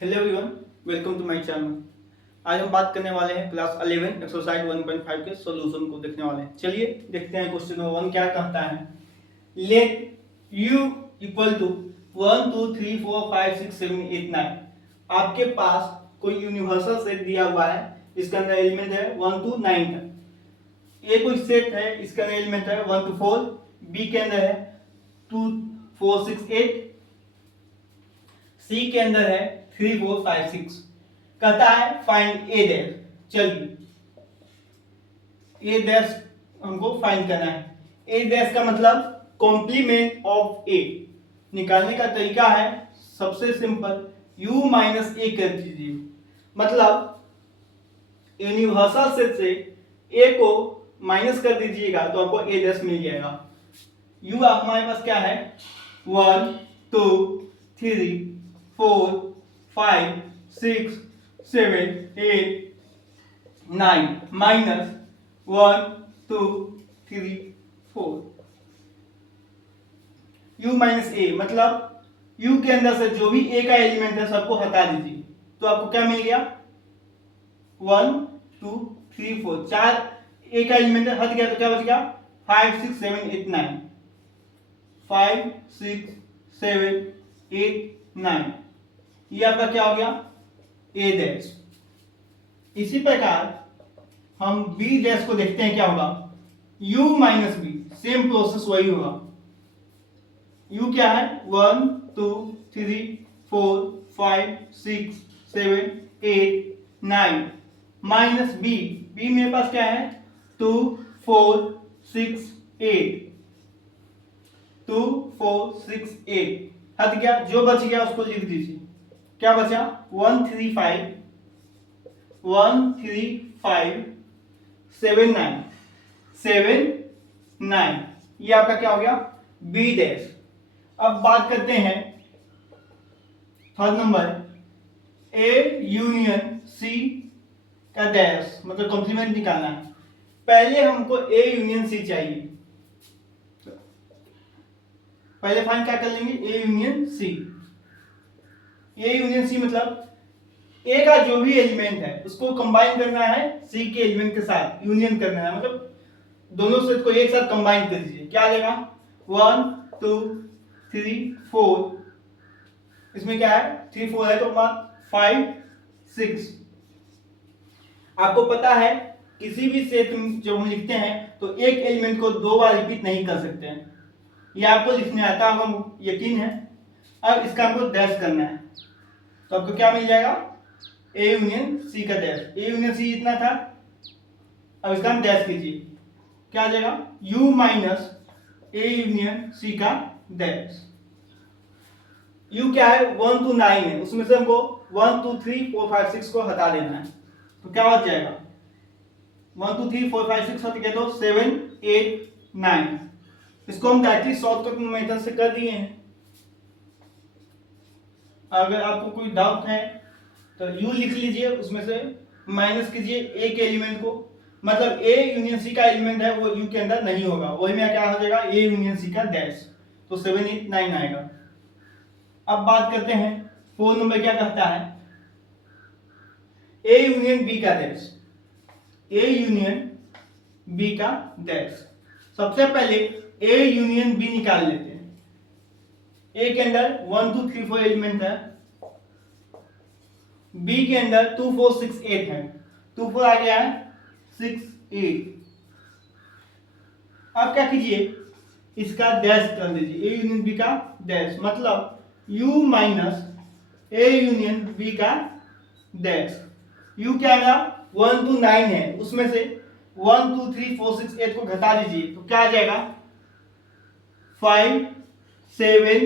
Hello everyone, welcome to my channel. आज हम बात करने वाले हैं क्लास 11 एक्सरसाइज 1.5 के सॉल्यूशन को देखने वाले हैं। चलिए देखते हैं क्वेश्चन नंबर 1 क्या कहता है। Let u equal to 1 2 3 4 5 6 7 8 9। आपके पास कोई यूनिवर्सल सेट दिया हुआ है, इसके अंदर एलिमेंट है 1 to 9 तक। ये कोई सेट है, इसके अंदर एलिमेंट है 1 to 4, बी के अंदर है 2 4 6 8, सी के अंदर है 3 4 5 6। कहता है फाइंड ए डैश। चलिए ए डैश हमको फाइंड करना है। ए डैश का मतलब कॉम्प्लीमेंट ऑफ ए। निकालने का तरीका है सबसे सिंपल, u माइनस ए कर दीजिए। मतलब यूनिवर्सल सेट से a को माइनस कर दीजिएगा तो आपको a डैश मिल जाएगा। u हमारे पास क्या है 1 2 3 4 5 6 7 8 9 माइनस 1 2 3 4। u माइनस ए मतलब u के अंदर से जो भी a का एलिमेंट है सबको हटा दीजिए तो आपको क्या मिल गया 1 2 3 4। 4 a का एलिमेंट हट गया तो क्या बच गया 5 6 7 8 9। 5 6 7 8 9 ये आपका क्या हो गया a डैश। इसी प्रकार हम b डैश को देखते हैं क्या होगा u minus B. Same process वही होगा। u क्या है 1 2 3 4 5 6 7 8 9 माइनस b। b मेरे पास क्या है 2 4 6 8 2 4 6 8 हट गया। जो बच गया उसको लिख दीजिए। क्या बचा 1 3 5 1 3 5 7 9 7 9 ये आपका क्या हो गया बी डैश। अब बात करते हैं third number A union C का डैश मतलब कॉम्प्लीमेंट निकालना है। पहले हमको ए यूनियन सी चाहिए। पहले फाइंड क्या कर लेंगे ए यूनियन सी। ए यूनियन सी मतलब ए का जो भी एलिमेंट है उसको कंबाइन करना है सी के एलिमेंट के साथ, यूनियन करना है। मतलब दोनों सेट को एक साथ कंबाइन कर दीजिए। क्या आ जाएगा 1 2 3 4। इसमें क्या है 3 4 है तो 5 6। आपको पता है किसी भी सेट जब हम लिखते हैं तो एक एलिमेंट को दो बार रिपीट नहीं कर सकते हैं। ये आपको लिखने आता होगा, यकीन है। अब इसका हमको डैश करना है तो आपको क्या मिल जाएगा ए यूनियन सी का डैश। ए यूनियन सी इतना था, अब इसका हम डैश कीजिए। क्या आ जाएगा u minus A union C का डैश। u क्या है 1 to 9 है, उसमें से हमको 1 2 3 4 5 6 को हटा देना है तो क्या बच जाएगा 1 2 3 4 5 6 हट गया तो 7 8 9। इसको हम डायरेक्टली शॉर्टकट मेथड से कर दिए हैं। अगर आपको कोई डाउट है तो u लिख लीजिए, उसमें से माइनस कीजिए a के एलिमेंट को। मतलब a यूनियन c का एलिमेंट है वो u के अंदर नहीं होगा, वही में क्या हो जाएगा a यूनियन c का डैश। तो 7 8 9 आएगा। अब बात करते हैं 4 नंबर क्या कहता है a यूनियन b का डैश। a यूनियन b का डैश। सबसे पहले a यूनियन b निकाल लेते हैं। a के अंदर 1 2 3 4 एलिमेंट है, b के अंदर 2 4 6 8 है। 2 4 आ गया है 6 8। अब क्या कीजिए इसका डैश कर दीजिए a यूनियन b का डैश। मतलब u minus a union b का डैश। u क्या आएगा 1 to 9 है, उसमें से 1 2 3 4 6 8 को घटा दीजिए तो क्या आ जाएगा 5 7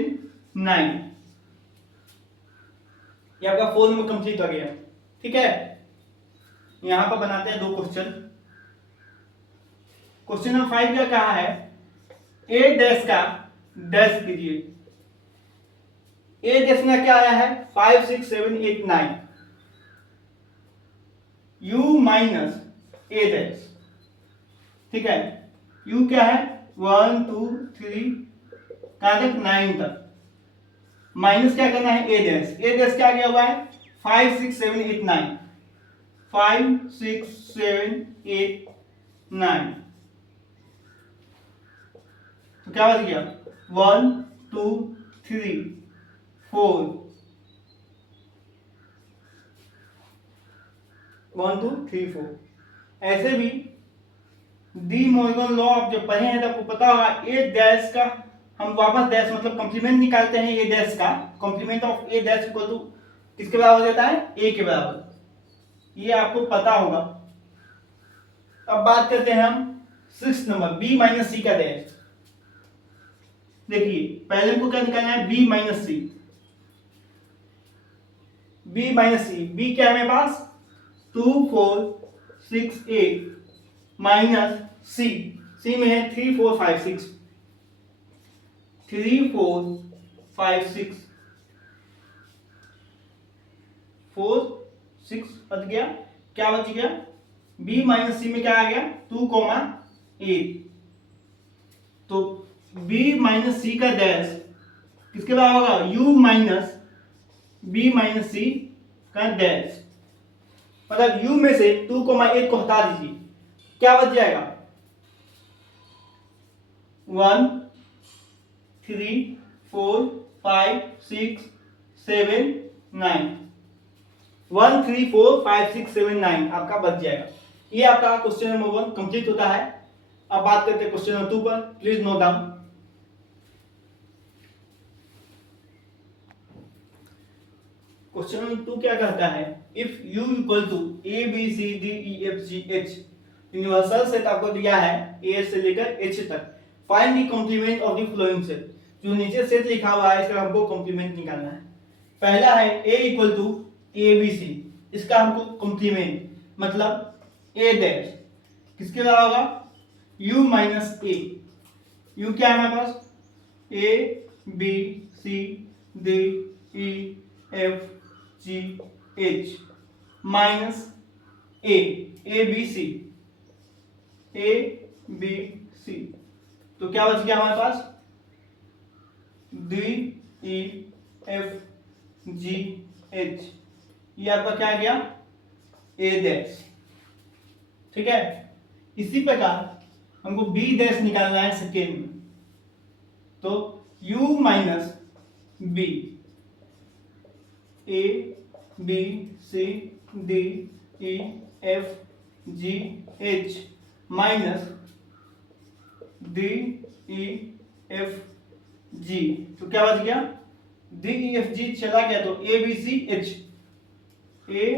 9। ये आपका 4 नंबर कंप्लीट हो गया। ठीक है, यहां पर बनाते हैं दो क्वेश्चन। क्वेश्चन नंबर 5 क्या कहा है ए डैश का डैश कीजिए। ए डैश में क्या आया है 5 6 7 8 9। u माइनस ए डैश। ठीक है, u क्या है 1 2 3 कहां तक 9 तक। माइनस क्या करना है ए डैश। ए डैश क्या गया हुआ है 5 6 7 8 9, 5 6 7 8 9, तो क्या बच गया 1 2 3 4, 1 2 3 4। ऐसे भी डी मॉर्गन लॉ आप जब पढ़े हैं तो आपको पता होगा ए डैश का हम वापस डैश मतलब कॉम्प्लीमेंट निकालते हैं। ए डैश का complement of A dash equal to किसके बराबर हो जाता है ए के बराबर, ये आपको पता होगा। अब बात करते हैं हम 6 नंबर बी माइनस सी का डैश। देखिए पहले हमको क्या निकालना है बी माइनस सी। बी माइनस सी, बी क्या है मेरे पास 2 4 6 8 माइनस सी, सी में है 3 4 5 6, 3 4 5 6 4 6 बच गया। क्या बच गया b माइनस सी में क्या आ गया 2 8, तो b माइनस सी का डैश किसके बराबर होगा u माइनस b माइनस सी का डैश, मतलब u में से 2 8 को हटा दीजिए, क्या बच जाएगा 1 3 4 5 6 7 9, 1 3 4 5 6 7 9 आपका बच जाएगा। ये आपका क्वेश्चन नंबर 1 कंप्लीट होता है। अब बात करते हैं क्वेश्चन नंबर 2 पर, please note down. Question number 2 क्या कहता है, if u equal to A B C D E F G H, universal set आपको दिया है ए से लेकर एच तक, find the complement of the following set. जो नीचे सेट लिखा हुआ है इसका हमको कॉम्प्लीमेंट निकालना है। पहला है a equal to A B C, इसका हमको कॉम्प्लीमेंट मतलब a डैश किसके द्वारा होगा u माइनस ए। u क्या है हमारे पास a b c d e f g h minus a b c, a b c, तो क्या बच गया हमारे पास d e f g h, ये आपका क्या आ गया a डैश। ठीक है, इसी प्रकार हमको b डैश निकालना है सेकेंड में, तो u minus b, a b c d e f g h minus d e f g, तो क्या बच गया d e f g चला गया तो a b c h, a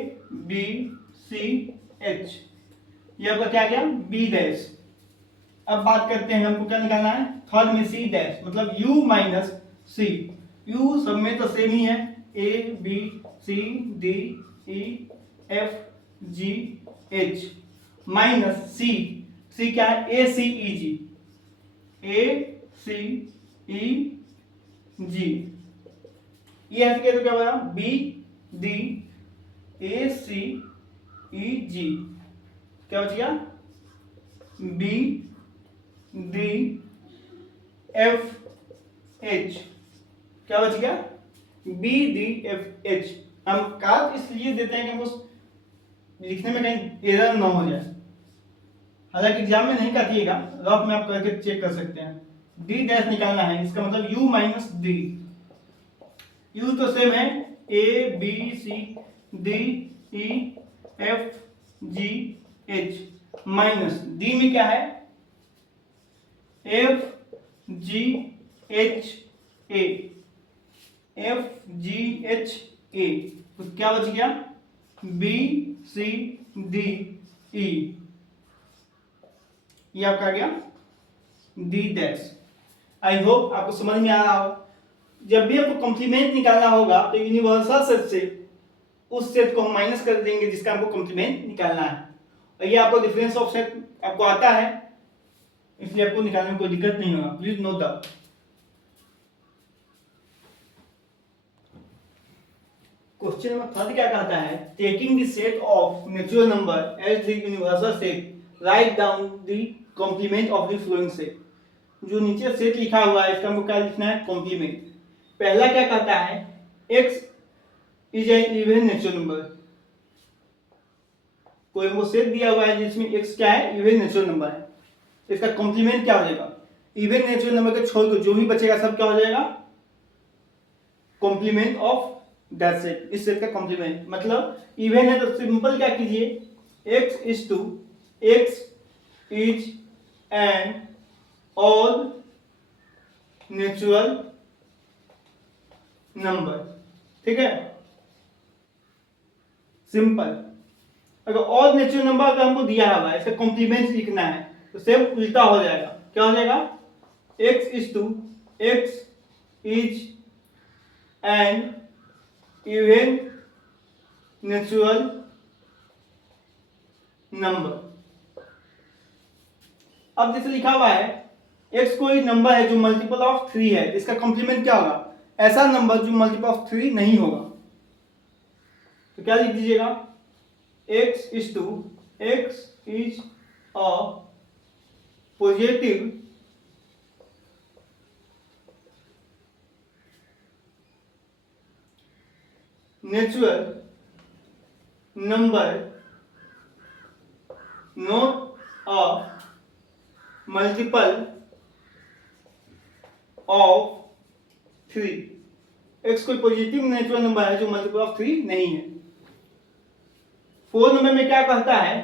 b c h, ये आपका क्या गया b डैश। अब बात करते हैं हमको क्या निकालना है थर्ड में c डैश, मतलब u माइनस c, u सब में तो सेम ही है a b c d e f g h minus c, c क्या है a c e g, a c e g, ये ऐसे तो क्या बना b d a c e g, क्या बच गया b d f h, क्या बच गया b d f h। हम काट इसलिए देते हैं कि हमको लिखने में कहीं एरर ना हो जाए, हालांकि एग्जाम में नहीं काटिएगा, रफ में आप करके चेक कर सकते हैं। d डैश निकालना है, इसका मतलब u माइनस d, u तो सेम है a b c d e f g h minus d में क्या है f g h a, f g h a, तो क्या बच गया b c d e, ये आपका आ गया d डैश। आई होप आपको समझ में आ रहा हो। जब भी आपको कॉम्प्लीमेंट निकालना होगा तो यूनिवर्सल सेट से उस सेट को हम माइनस कर देंगे जिसका हमको कॉम्प्लीमेंट निकालना है, और ये आपको डिफरेंस ऑफ सेट आपको आता है, इसलिए आपको निकालने में कोई दिक्कत नहीं होगा। Please note down. Question number third क्या कहता है, taking the set of natural number as the universal set write down the complement of the following set. जो नीचे सेट लिखा हुआ है इसका हमको क्या लिखना है कॉम्प्लीमेंट। पहला क्या कहता है x is an even natural number. कोई हमको सेट दिया हुआ है जिसमें x क्या है, इवन नेचुरल नंबर है, इसका कॉम्प्लीमेंट क्या हो जाएगा, इवन नेचुरल नंबर के छोड़ के जो भी बचेगा सब क्या हो जाएगा, कॉम्प्लीमेंट ऑफ दैट सेट, इस सेट का कॉम्प्लीमेंट। मतलब इवन है तो सिंपल क्या कीजिए, x is to x is an odd natural number, ठीक है, सिंपल। अगर ऑड नेचुरल नंबर अगर हमको दिया हुआ है, इसका कॉम्प्लीमेंट लिखना है तो सेम उल्टा हो जाएगा, क्या हो जाएगा, x is to x is an even natural number. अब जैसे लिखा हुआ है x कोई नंबर है जो मल्टीपल ऑफ 3 है, इसका कॉम्प्लीमेंट क्या होगा, ऐसा नंबर जो मल्टीपल ऑफ 3 नहीं होगा। तो क्या लिख दीजिएगा, x is to x is a positive natural number not a multiple of 3। x कोई पॉजिटिव नेचुरल नंबर है जो मल्टीपल ऑफ 3 नहीं है। 4 नंबर में क्या कहता है,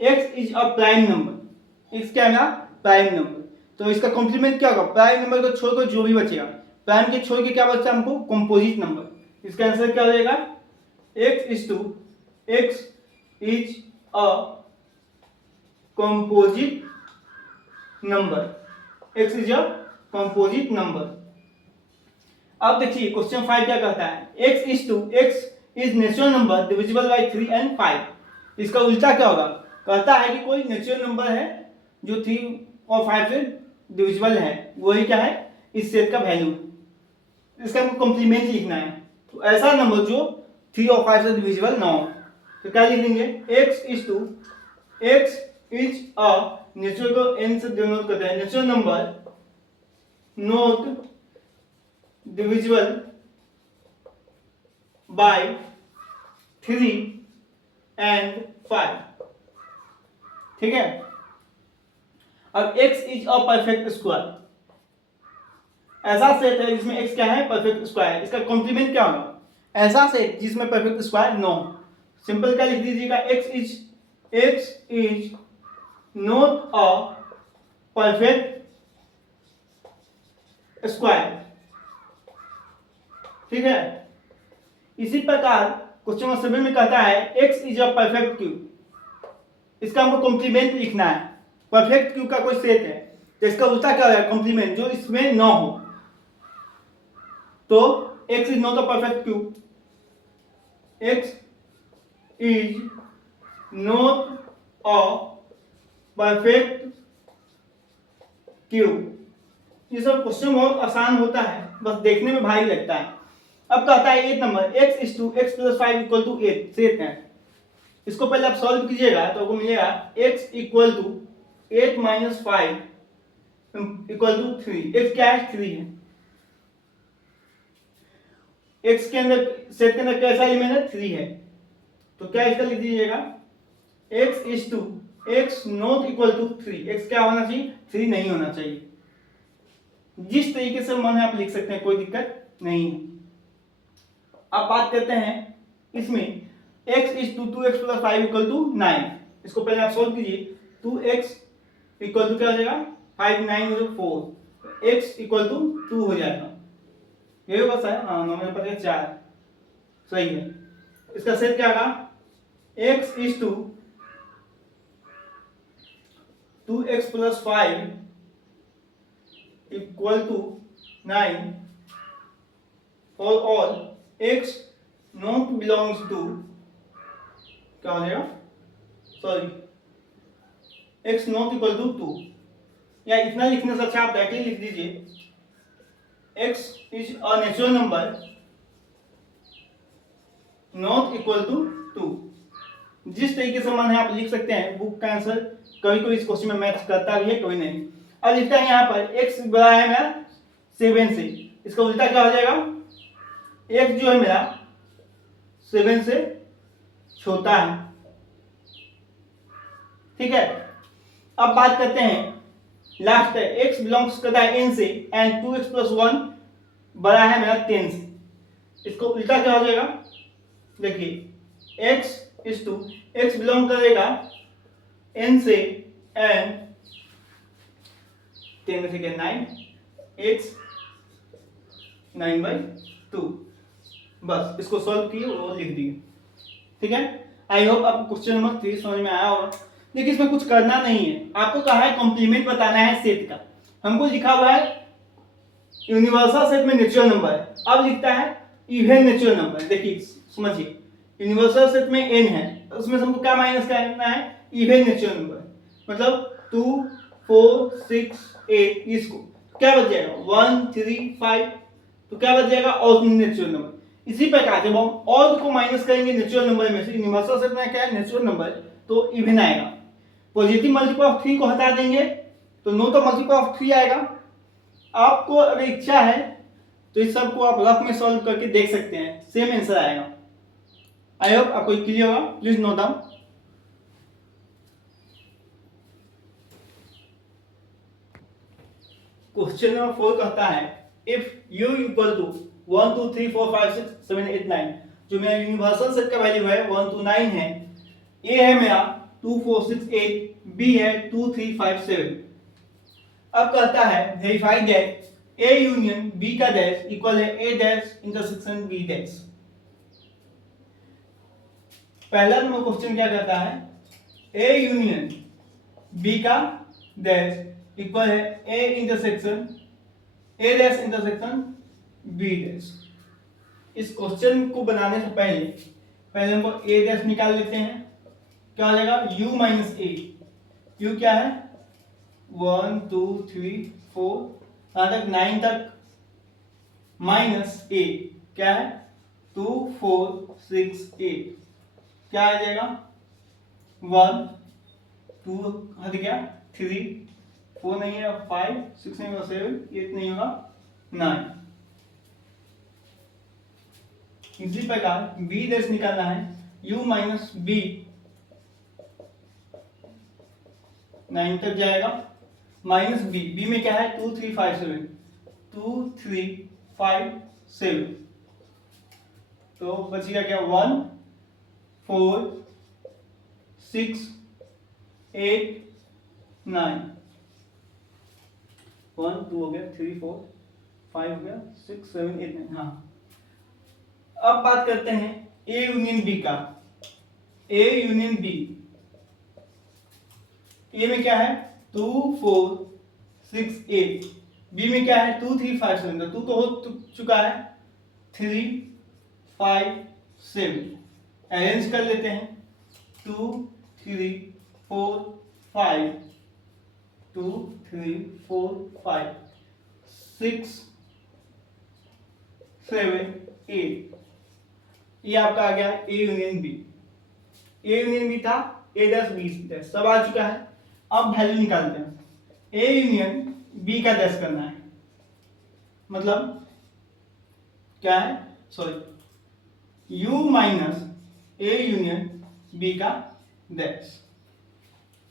x is a prime number, x क्या है ना, प्राइम नंबर। तो इसका कॉम्प्लीमेंट क्या होगा, प्राइम नंबर को छोड़कर जो भी बचेगा, प्राइम के छोड़ के क्या बचता है हमको, कंपोजिट नंबर। इसका आंसर क्या हो जाएगा, x is to x is a composite number, x is a composite number. अब देखिए क्वेश्चन 5 क्या कहता है, x is to x is natural number divisible by 3 and 5। इसका उल्टा क्या होगा, कहता है कि कोई नेचुरल नंबर है जो 3 और 5 से डिविजिबल है, वही क्या है, इस सेट का वैल्यू। इसका हमको कॉम्प्लीमेंट लिखना है, तो ऐसा नंबर जो 3 और 5 से डिविजिबल ना हो। तो क्या लिख देंगे, x is to x is a natural को n से डिनोट करते हैं, natural number not divisible by 3 and 5, ठीक है। अब x is a perfect square, ऐसा सेट है जिसमें x क्या है, परफेक्ट स्क्वायर। इसका कॉम्प्लीमेंट क्या होगा, ऐसा सेट जिसमें परफेक्ट स्क्वायर नो। सिंपल क्या लिख दीजिएगा, x is not a perfect square, ठीक है। इसी प्रकार क्वेश्चन नंबर 7 में कहता है x is a perfect cube, इसका हमको कॉम्प्लीमेंट लिखना है। परफेक्ट क्यूब का कोई सेट है तो इसका उल्टा क्या है, कॉम्प्लीमेंट जो इसमें न हो। तो x is not a perfect cube, x is not a perfect cube. ये सब क्वेश्चन बहुत आसान होता है, बस देखने में भारी लगता है। अब कहता है 8 number, x is to x plus 5 equal to 8 set है। इसको पहले आप सॉल्व कीजिएगा तो आपको मिलेगा x equal to 8 minus 5 equal to 3। x क्या है, 3 है। x के अंदर सेट के अंदर कैसा एलिमेंट है, 3 है। तो क्या इसका लिख दीजिएगा, x is to x not equal to 3। x क्या होना चाहिए, 3 नहीं होना चाहिए। जिस तरीके से मन है आप लिख सकते हैं, कोई दिक्कत नहीं है। अब बात करते हैं इसमें x is to 2x plus 5 equal to 9। इसको पहले आप सोल्व कीजिए, 2x इक्वल टू क्या हो जाएगा, 5 9 हो जाएगा 4, x इक्वल टू 2 हो जाएगा। ये होगा सर, हाँ 9 में पड़ेगा 4, सही है। इसका सेट क्या होगा, x is to 2x plus 5 equal to 9 for all x not belongs to, क्या हो जाएगा, sorry x not equal to 2, या इतना लिखने से अच्छा आप डायरेक्टली लिख दीजिए x is a natural number not equal to 2। जिस तरीके से मन है आप लिख सकते हैं। बुक का आंसर कभी कोई इस क्वेश्चन में मैच करता भी है, कभी नहीं। अब लिखता है यहाँ पर x बड़ा है मेरा 7 से, इसका उल्टा क्या हो जाएगा, x जो है मेरा 7 से छोटा है। ठीक है, अब बात करते हैं लास्ट है, x बिलोंग्स करता है n से एंड 2x प्लस 1 बड़ा है मेरा 10 से। इसको उल्टा क्या हो जाएगा, देखिए x is to x belong करेगा n से एंड 10 में से क्या 9 x 9/2। बस इसको सॉल्व किए और लिख दिए। ठीक है, आई होप आपको क्वेश्चन नंबर 3 समझ में आया होगा। देखिए इसमें कुछ करना नहीं है, आपको कहा है कॉम्प्लीमेंट बताना है सेट का। हमको लिखा हुआ है यूनिवर्सल सेट में नेचुरल नंबर है, अब लिखता है इवन नेचुरल नंबर। देखिए समझिए, यूनिवर्सल सेट में n है, उसमें हमको क्या माइनस करना है, इवन नेचुरल नंबर। मतलब 2 4 6 8, इसको क्या बच जाएगा 1 3 5, तो क्या बच जाएगा ऑड नेचुरल नंबर। इसी प्रकार जब हम ऑड को माइनस करेंगे नेचुरल नंबर में से, यूनिवर्सल सेट में क्या है नेचुरल नंबर, तो इवन आएगा। पॉजिटिव मल्टीपल ऑफ 3 को हटा देंगे तो नो तो मल्टीपल ऑफ 3 आएगा। आपको अगर इच्छा है तो इस सब को आप रफ में सॉल्व करके देख सकते हैं, सेम आंसर आएगा। आई होप आपको क्लियर होगा, please note down. Question number 4 कहता है इफ u इक्वल टू 1 2 3 4 5 6 7 8 9, जो मेरा यूनिवर्सल सेट का वैल्यू है 1 2 9 है, a है मेरा 2 4 6 8, b है 2 3 5 7। अब कहता है verify that a union b का डैश इक्वल है a dash intersection b dash. पहला नंबर क्वेश्चन क्या कहता है, a यूनियन b का डैश इक्वल है a intersection a dash intersection b dash. इस क्वेश्चन को बनाने से पहले हम a डैश निकाल लेते हैं। क्या हो जाएगा u माइनस a, u क्या है 1 2 3 4 यहाँ तक 9 तक, माइनस a क्या है 2 4 6 8, क्या आ जाएगा 1 2 हट गया 3 4 नहीं है 5 6 नहीं होगा 7 8 नहीं होगा 9। इसी प्रकार b डैश निकालना है, u माइनस b 9 तक जाएगा, माइनस b में क्या है 2 3 5 7 2 3 5 7, तो बचेगा क्या 1 4 6 8 9, 1 2 हो गया 3 4 5 हो गया 6 7 8 9। हाँ, अब बात करते हैं a यूनियन b का। a यूनियन b, a में क्या है 2 4 6 8, b में क्या है 2 3 5 7, 2 तो हो चुका है 3 5 7। अरेंज कर लेते हैं 2 3 4 5 2 3 4 5 6 7 8, ये आपका आ गया a union b। a union b था, a डैश b डैश सब आ चुका है। अब वैल्यू निकालते हैं, a यूनियन b का डैश करना है, मतलब क्या है sorry u minus a union b का dash,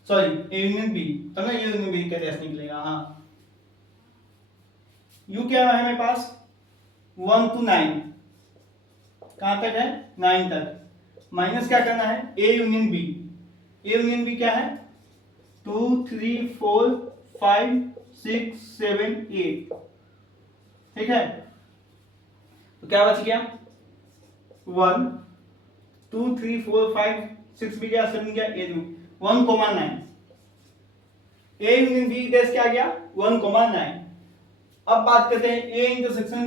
sorry a union b, तो ना a यूनियन b का डैश निकलेगा। हाँ, u क्या है मेरे पास 1 to 9, कहां तक है 9 तक, माइनस क्या करना है a union b। a union b क्या है 2 3 4 5 6 7 8, ठीक है, तो क्या बच गया 1 2 3 4 5 6 भी गया 7 गया 8 में 1 9, a यूनियन b डैश क्या गया 1 9। अब बात करते हैं a intersection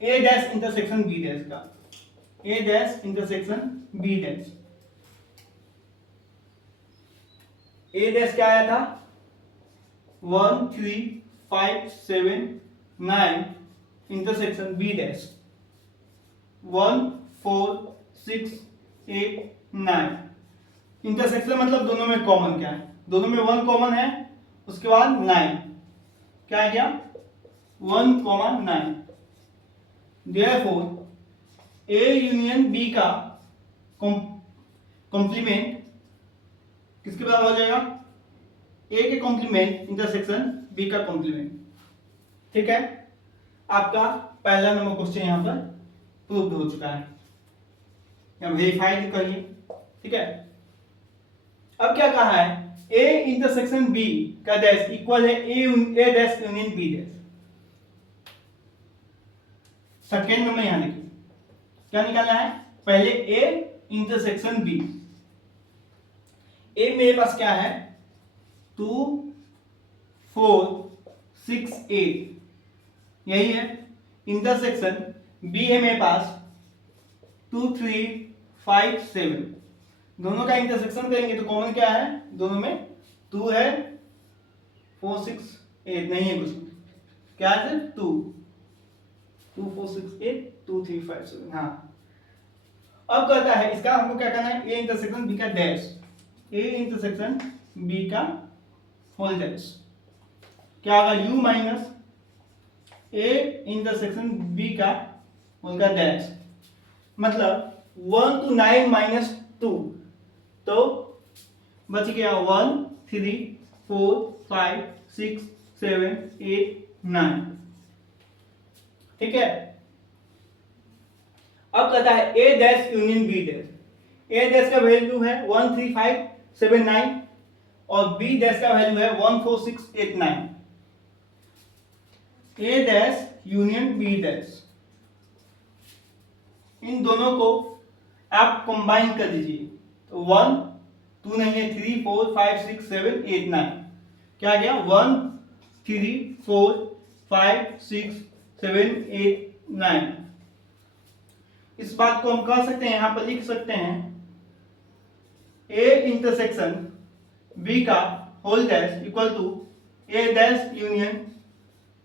a dash intersection b dash का, a dash intersection b dash. a dash क्या आया था 1 3 5 7 9 इंटरसेक्शन b डैश 1 4 6 8 9। इंटरसेक्शन मतलब दोनों में कॉमन क्या है, दोनों में 1 कॉमन है, उसके बाद 9, क्या है क्या 1 9। देयरफॉर a यूनियन b का कॉम्प्लीमेंट किसके बराबर हो जाएगा, ए के कॉम्प्लीमेंट इंटरसेक्शन बी का कॉम्प्लीमेंट। ठीक है, आपका पहला नंबर क्वेश्चन यहाँ पर प्रूव हो चुका है, या वेरीफाइड करिए। ठीक है, अब क्या कहा है, ए इंटरसेक्शन बी का डैश इक्वल है A dash union B dash. Second number यहां देखिए क्या निकालना है, पहले ए इंटरसेक्शन बी। ए मेरे पास क्या है 2 4 6 8 यही है, इंटरसेक्शन बी है मेरे पास 2 3 5 7। दोनों का इंटरसेक्शन करेंगे तो कॉमन क्या है, दोनों में 2 है, 4 6 8 नहीं है कुछ, क्या है 2 2 4 6 8 2 3 5 7। हाँ, अब कहता है इसका हमको क्या करना है, ए इंटरसेक्शन बी का डैश, ए इंटरसेक्शन बी का होल डैश क्या होगा, U minus A intersection B का होल का डैश, मतलब 1 to 9 माइनस 2, तो बच गया 1 3 4 5 6 7 8 9। ठीक है, अब कहता है A dash union B dash, A dash का वैल्यू है 1 3 5 7 9 और बी डैश का वैल्यू है 1 4 6 8 9। ए डैश यूनियन बी डैश, इन दोनों को आप कंबाइन कर दीजिए, तो 1 2 नहीं है 3 4 5 6 7 8 9, क्या गया 1 3 4 5 6 7 8 9। इस बात को हम कह सकते हैं, यहां पर लिख सकते हैं ए इंटरसेक्शन बी का whole dash equal to A dash union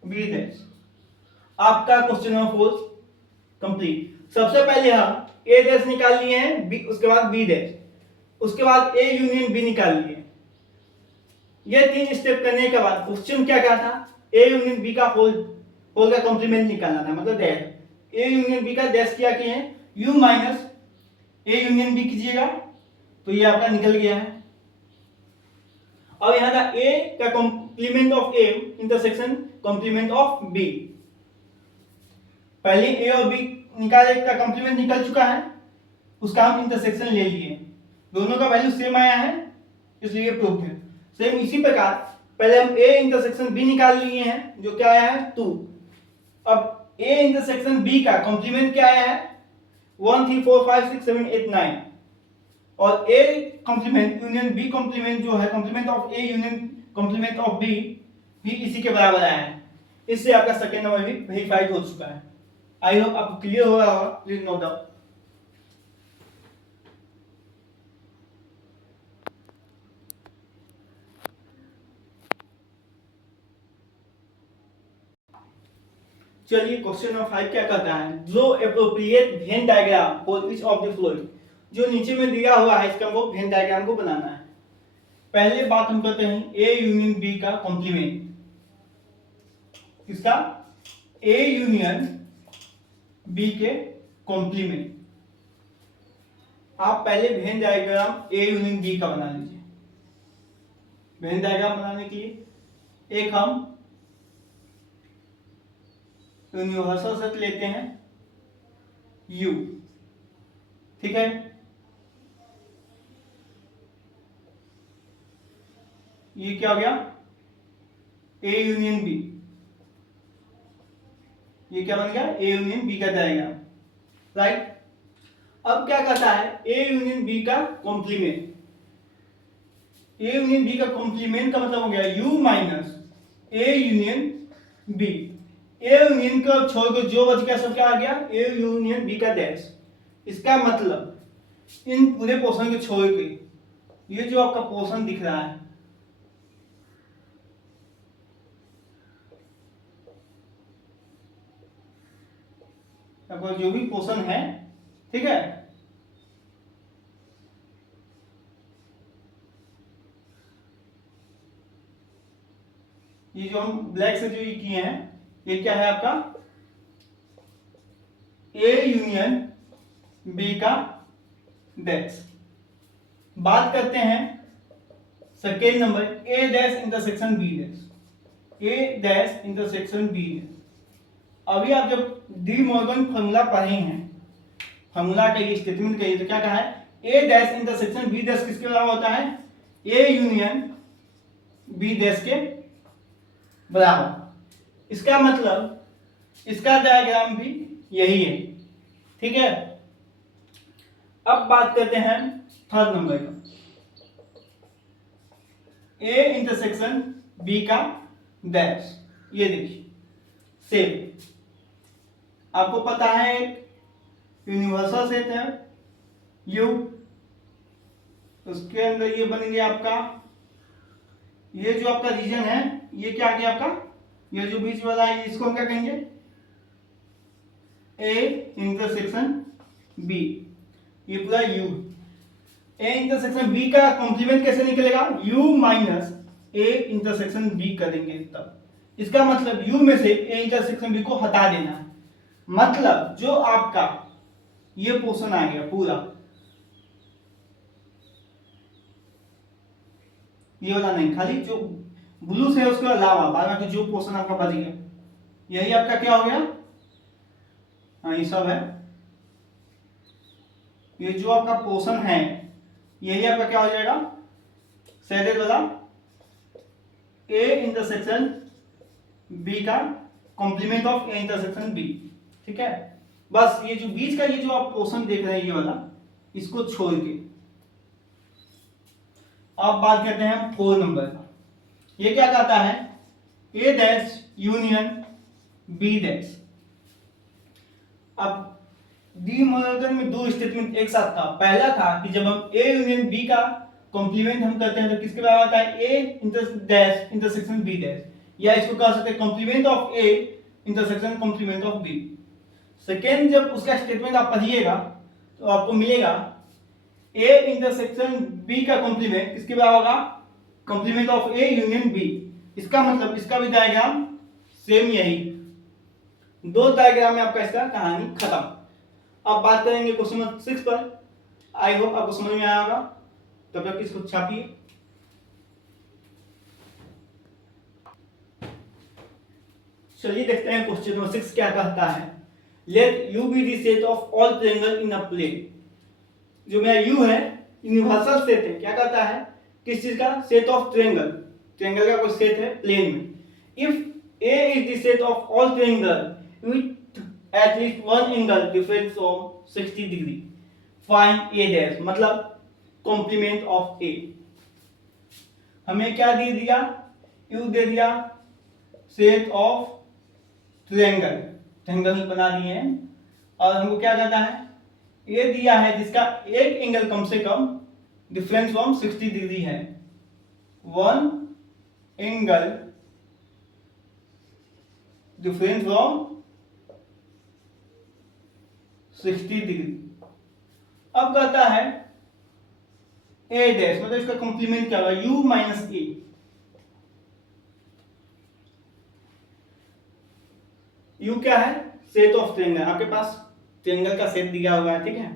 B dash. आपका क्वेश्चन नंबर 4 कंप्लीट। सबसे पहले हम ए डैश निकाल लिए हैं, बी उसके बाद बी डैश, उसके बाद ए यूनियन बी निकाल लिए। ये 3 स्टेप करने के बाद क्वेश्चन क्या था, ए यूनियन बी का होल का कॉम्प्लीमेंट निकालना था, मतलब डैश। ए यूनियन बी का डैश किया कि है U minus A union B कीजिएगा, तो ये आपका निकल गया है। अब यहां था ए का complement of A intersection complement of B. पहले ए और बी निकाले का कॉम्प्लीमेंट निकल चुका है, उसका हम इंटरसेक्शन ले लिए, दोनों का वैल्यू सेम आया है इसलिए प्रूफ है। सेम इसी प्रकार पहले हम ए इंटरसेक्शन बी निकाल लिए हैं, जो क्या आया है 2। अब ए इंटरसेक्शन बी का कॉम्प्लीमेंट क्या आया है 1 3 4 5 6 7 8 9, और A complement union B complement जो है complement of A union complement of B भी इसी के बराबर आया है। इससे आपका सेकेंड नंबर भी वेरीफाइड हो चुका है। आई होप आपको क्लियर हो रहा होगा, प्लीज नोट डाउन। चलिए क्वेश्चन नंबर 5 क्या कहता है, draw appropriate Venn diagram for each of the flowing. जो नीचे में दिया हुआ है इसका वो वेन डायग्राम को बनाना है। पहले बात हम करते हैं ए यूनियन बी का कॉम्प्लीमेंट, किसका, ए यूनियन बी के कॉम्प्लीमेंट। आप पहले Venn diagram A union B का बना लीजिए। वेन डायग्राम बनाने के लिए एक हम यूनिवर्सल सेट लेते हैं U, ठीक है। ये क्या हो गया A यूनियन B, ये क्या बन गया A यूनियन B का डायग्राम, राइट। अब क्या कहता है A यूनियन B का कॉम्प्लीमेंट। A यूनियन B का कॉम्प्लीमेंट का मतलब हो गया U minus A union B। A union को छोड़ के जो बच गया सब क्या आ गया ए यूनियन बी का डैश। इसका मतलब इन पूरे पोर्शन को छोड़ के ये जो आपका पोर्शन दिख रहा है, आपका जो भी पोर्शन है, ठीक है, ये जो हम ब्लैक से जो ये किए हैं ये क्या है आपका ए यूनियन बी का डैश। बात करते हैं सेकेंड नंबर, ए डैश इंटरसेक्शन बी डैश। ए डैश इंटरसेक्शन बी डैश। अभी आप जब डी मॉर्गन फॉर्मूला पढ़े हैं, फॉर्मूला का ये स्टेटमेंट कहिए तो क्या कहा है, A dash intersection B dash किसके बराबर होता है, ए यूनियन बी डैश के बराबर। इसका मतलब इसका डायग्राम भी यही है, ठीक है। अब बात करते हैं थर्ड नंबर का, ए इंटरसेक्शन बी का डैश। ये देखिए सेम, आपको पता है यूनिवर्सल सेट है यू, उसके अंदर ये बन गया आपका, ये जो आपका रीजन है ये क्या आ गया आपका, ये जो बीच वाला है इसको हम क्या कहेंगे, ए इंटरसेक्शन बी, ये पूरा यू। ए इंटरसेक्शन बी का कॉम्प्लीमेंट कैसे निकलेगा, u minus A intersection B करेंगे तब। इसका मतलब u में से ए इंटरसेक्शन बी को हटा देना है, मतलब जो आपका ये पोर्शन आ गया पूरा, ये वाला नहीं, खाली जो ब्लू से है उसके अलावा बाकी जो पोर्शन आपका बच गया, यही आपका क्या हो गया, हाँ ये सब है, ये जो आपका पोर्शन है यही आपका क्या हो जाएगा, शेडेड वाला ए इंटरसेक्शन बी का complement of A intersection B, ठीक है। बस ये जो बीच का ये जो आप पोर्शन देख रहे हैं ये वाला, इसको छोड़ के अब बात करते हैं 4 नंबर का। ये क्या कहता है, A dash union B dash. अब डी मॉर्गन में दो स्टेटमेंट एक साथ था। पहला था कि जब हम ए यूनियन बी का कॉम्प्लीमेंट हम करते हैं तो किसके बराबर आता है, A dash intersection B dash, या इसको कह सकते हैं complement of A intersection complement of B. Second जब उसका स्टेटमेंट आप पढ़िएगा तो आपको मिलेगा ए इंटरसेक्शन बी का कॉम्प्लीमेंट किसके बराबर होगा, complement of A union B. इसका मतलब इसका भी डायग्राम सेम यही, दो डायग्राम में आपका इसका कहानी खत्म। अब बात करेंगे क्वेश्चन नंबर 6 पर। आई होप आपको समझ में आया होगा, तब तक इसको छापिए। चलिए देखते हैं क्वेश्चन नंबर 6 क्या कहता है। Let U be the set of all triangle in a plane. जो मेरा यू है यूनिवर्सल सेट है, क्या कहता है, किस चीज का, सेट ऑफ ट्रायंगल, ट्रायंगल का कोई सेट है प्लेन में। If A is the set of all triangle with at least one angle different from 60 degree, find a dash, मतलब complement of a। हमें क्या दे दिया, u दे दिया, सेट ऑफ ट्रायंगल, ट्रायंगल बना दिए हैं, और हमको क्या कहता है, a दिया है जिसका एक एंगल कम से कम डिफरेंस फ्रॉम 60 डिग्री है, one angle difference from 60 degree. अब कहता है ए डैश, मतलब इसका कॉम्प्लीमेंट क्या होगा, u माइनस ए। u क्या है, सेट ऑफ ट्रायंगल, आपके पास ट्रायंगल का सेट दिया हुआ है, ठीक है,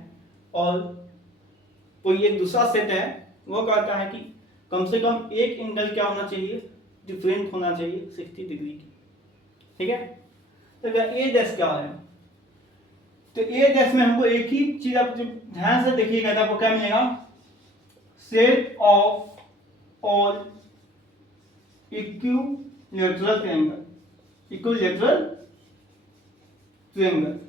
और कोई एक दूसरा सेट है, वो कहता है कि कम से कम एक एंगल क्या होना चाहिए, डिफरेंट होना चाहिए 60 डिग्री की, ठीक है। तो ए डैश क्या है, तो ए डैश में हमको एक ही चीज आप जब ध्यान से देखिएगा तो आपको क्या मिलेगा, set of all equilateral triangle, equilateral triangle.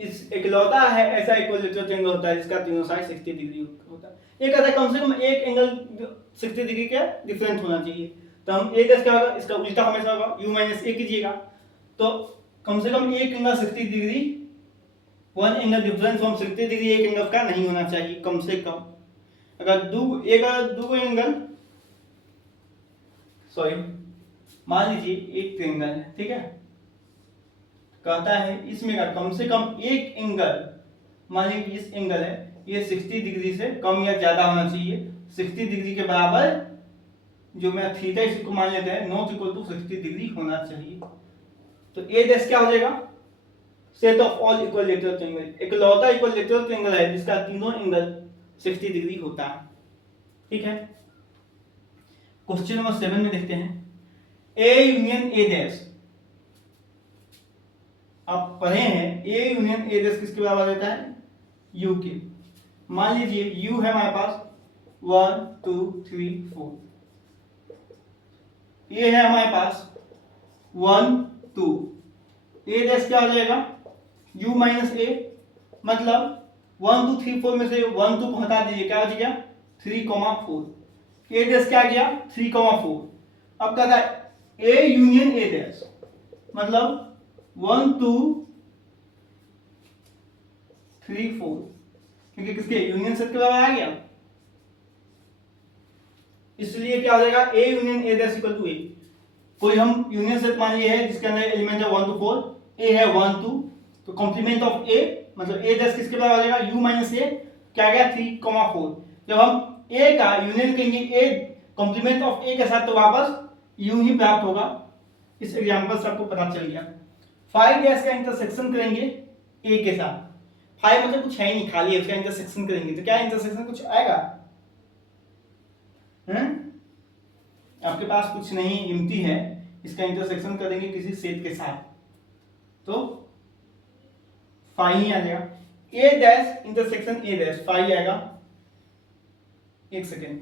इस इकलौता है ऐसा इक्विलैटरल ट्रायंगल होता है जिसका तीनों साइड 60 डिग्री होता है। ये कहता है कम से कम एक एंगल 60 डिग्री का डिफरेंट होना चाहिए। तो हम ए डैश क्या होगा, इसका उल्टा हमेशा होगा, u माइनस ए कीजिएगा तो कम से कम एक angle 60 degree, one angle difference from 60 degree एक एंगल का नहीं होना चाहिए कम से कम। अगर दो एंगल, सॉरी मान लीजिए एक ट्रायंगल है, ठीक है, कहता है इसमें का कम से कम एक एंगल, मान लीजिए इस एंगल है ये 60 डिग्री से कम या ज्यादा होना चाहिए, 60 डिग्री के बराबर जो मैं थीटा इसको मान लेते हैं नॉट इक्वल टू 60 डिग्री होना चाहिए। तो ए डैश क्या हो जाएगा, set of all equilateral triangle, इकलौता इक्विलैटरल ट्रायंगल है जिसका तीनों एंगल 60 डिग्री होता है। ठीक है, क्वेश्चन नंबर 7 में देखते हैं ए यूनियन ए डैश। आप पढ़े हैं ए यूनियन ए डैश किसके बराबर रहता है, यू के। मान लीजिए यू है हमारे पास 1 2 3 4, ये है हमारे पास 1 2, ए डैश क्या हो जाएगा u माइनस ए, मतलब 1 2 3 4 में से 1 2 को हटा दीजिए, क्या हो जाएगा 3 4, ए डैश क्या गया 3 4। अब कहता है ए यूनियन ए डैश, मतलब 1 2 3 4, क्योंकि किसके यूनियन सेट के बराबर आ गया, इसलिए क्या हो जाएगा A union A dash equal to A. कोई हम यूनियन सेट मान लिए है जिसके अंदर एलिमेंट है 1 2 4, ए है 1 2, तो कॉम्प्लीमेंट ऑफ ए मतलब ए डैश किसके बराबर हो जाएगा u माइनस ए, क्या गया 3 4। जब हम ए का यूनियन करेंगे ए कॉम्प्लीमेंट ऑफ ए के साथ, तो वापस u ही प्राप्त होगा। इस एग्जांपल से आपको पता चल गया। 5 डैश का इंटरसेक्शन करेंगे ए के साथ, 5 मतलब कुछ है ही नहीं, खाली है, उसका इंटरसेक्शन करेंगे तो क्या इंटरसेक्शन कुछ आएगा, आपके पास कुछ नहीं, एम्प्टी है, इसका इंटरसेक्शन करेंगे किसी सेट के साथ तो 5 ही आ जाएगा। A dash intersection A dash 5 आएगा, एक second,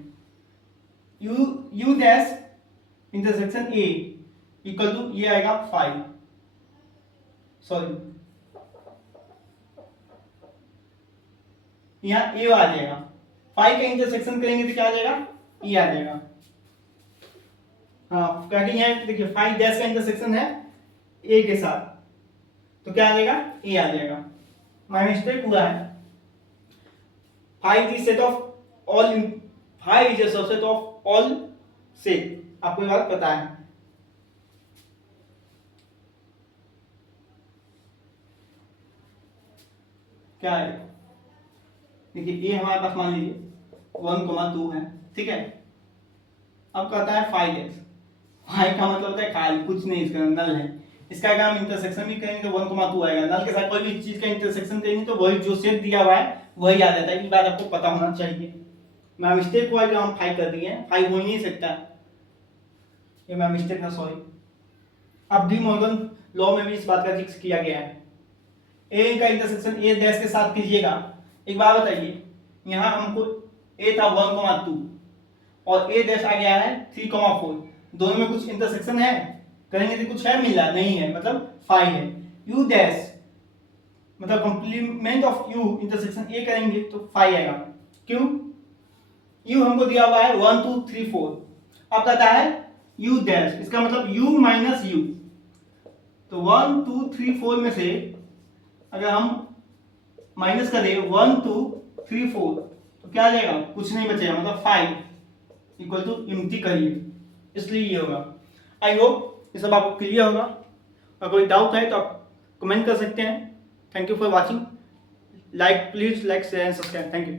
U dash intersection A equal to ये आएगा 5, सॉरी यहां ए आ जाएगा, 5 का इंटरसेक्शन करेंगे तो क्या आ जाएगा ए आ जाएगा। हाँ, क्योंकि यहाँ देखिए 5 डैश का इंटरसेक्शन है ए के साथ, तो क्या आ जाएगा ए आ जाएगा। माय मिस्टेक हुआ है। 5 is set of all, 5 is a subset of all set, आपको ये बात पता है। क्या है, देखिए ए हमारे पास मान लीजिए 1 2 है, ठीक है। अब कहता है 5 डैश, 5 का मतलब होता है खाली, कुछ नहीं, इसका नल है। इसका अगर हम इंटरसेक्शन भी करेंगे तो 1 2 आएगा, नल के साथ कोई भी चीज का इंटरसेक्शन करेंगे तो वही जो सेट दिया हुआ है वही आ जाता है। ये बात आपको पता होना चाहिए। मैं मिस्टेक हुआ कि हम 5 कर दिए हैं, 5 हो ही नहीं सकता, ये मैं मिस्टेक है, सॉरी। अब डी मॉर्गन लॉ में भी इस बात का जिक्र किया गया है। ए का इंटरसेक्शन ए डैश के साथ कीजिएगा। एक बात बताइए, यहाँ हमको ए था 1 2 और ए डैश आ गया है 3 4, दोनों में कुछ इंटरसेक्शन है, करेंगे तो कुछ है मिला नहीं है, मतलब 5 है। u डैश मतलब complement of u intersection A करेंगे तो 5 आएगा। क्यों, u हमको दिया हुआ है 1 2 3 4, अब कहता है u डैश, इसका मतलब u माइनस u, तो 1 2 3 4 में से अगर हम माइनस करें 1 2 3 4 तो क्या आ जाएगा, कुछ नहीं बचेगा, मतलब 5 इक्वल टू एम्प्टी करिए, इसलिए ये होगा। आई होप ये सब आपको क्लियर होगा। अगर कोई डाउट है तो आप कमेंट कर सकते हैं। Thank you for watching, like please like share and subscribe, thank you.